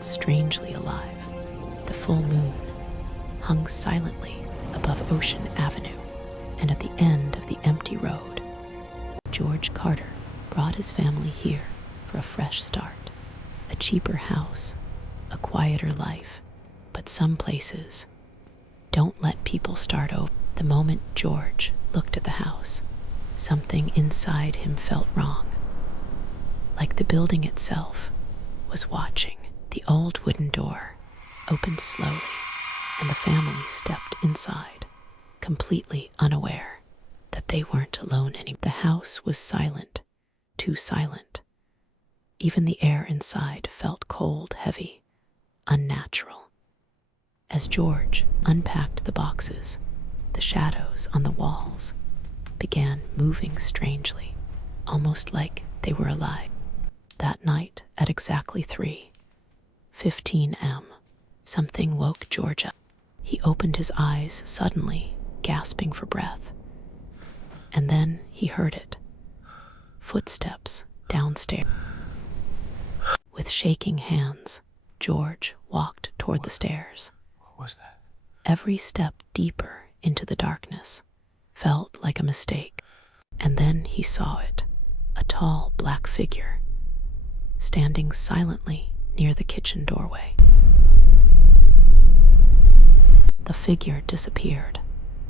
felt strangely alive. The full moon hung silently above Ocean Avenue, and at the end of the empty road, George Carter brought his family here for a fresh start. A cheaper house, a quieter life, but some places don't let people start over. The moment George looked at the house, something inside him felt wrong, like the building itself was watching. The old wooden door opened slowly, and the family stepped inside, completely unaware that they weren't alone anymore. The house was silent, too silent. Even the air inside felt cold, heavy, unnatural. As George unpacked the boxes, the shadows on the walls began moving strangely, almost like they were alive. That night, at exactly 3:15 a.m., something woke George up. He opened his eyes suddenly, gasping for breath. And then he heard it. Footsteps downstairs. With shaking hands, George walked toward the stairs. What was that? Every step deeper into the darkness felt like a mistake. And then he saw it, a tall black figure, standing silently near the kitchen doorway. The figure disappeared,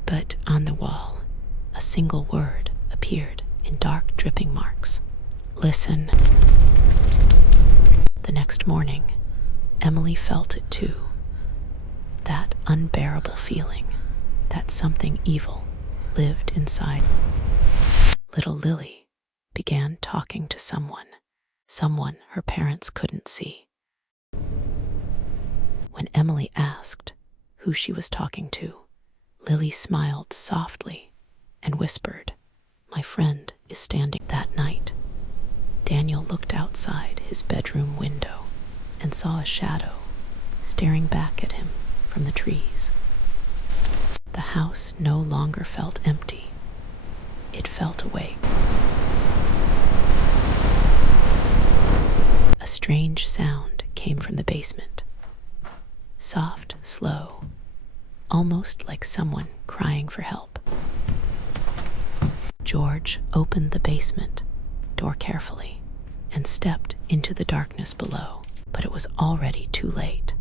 but on the wall, a single word appeared in dark dripping marks. Listen. The next morning, Emily felt it too. That unbearable feeling that something evil lived inside. Little Lily began talking to someone her parents couldn't see. When Emily asked who she was talking to, Lily smiled softly and whispered, "My friend is standing." That night, Daniel looked outside his bedroom window and saw a shadow staring back at him from the trees. The house no longer felt empty. It felt awake. A strange sound came from the basement. Soft, slow, almost like someone crying for help. George opened the basement door carefully and stepped into the darkness below, but it was already too late.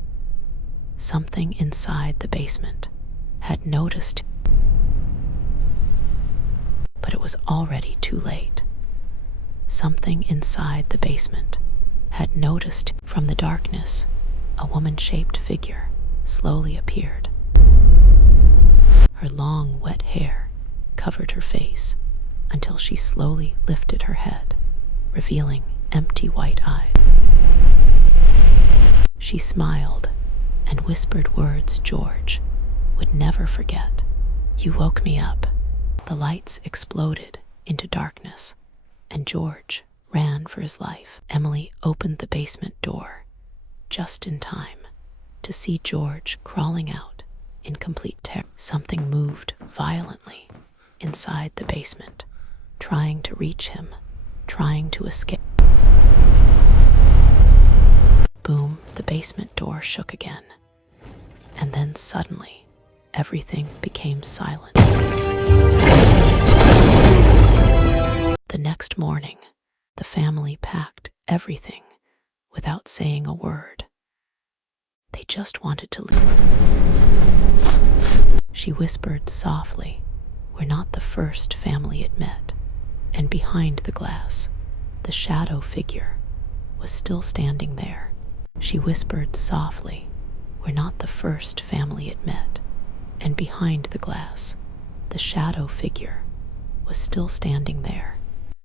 Something inside the basement had noticed, but it was already too late. Something inside the basement had noticed. From the darkness, a woman-shaped figure slowly appeared. Her long, wet hair covered her face until she slowly lifted her head, revealing empty white eyes. She smiled and whispered words George would never forget. "You woke me up." The lights exploded into darkness, and George ran for his life. Emily opened the basement door just in time to see George crawling out in complete terror. Something moved violently inside the basement, trying to reach him, trying to escape. Boom, the basement door shook again, and then suddenly, everything became silent. The next morning, the family packed everything without saying a word. They just wanted to leave. She whispered softly, "We're not the first family it met." And behind the glass, the shadow figure was still standing there. She whispered softly, "We're not the first family it met." And behind the glass, the shadow figure was still standing there.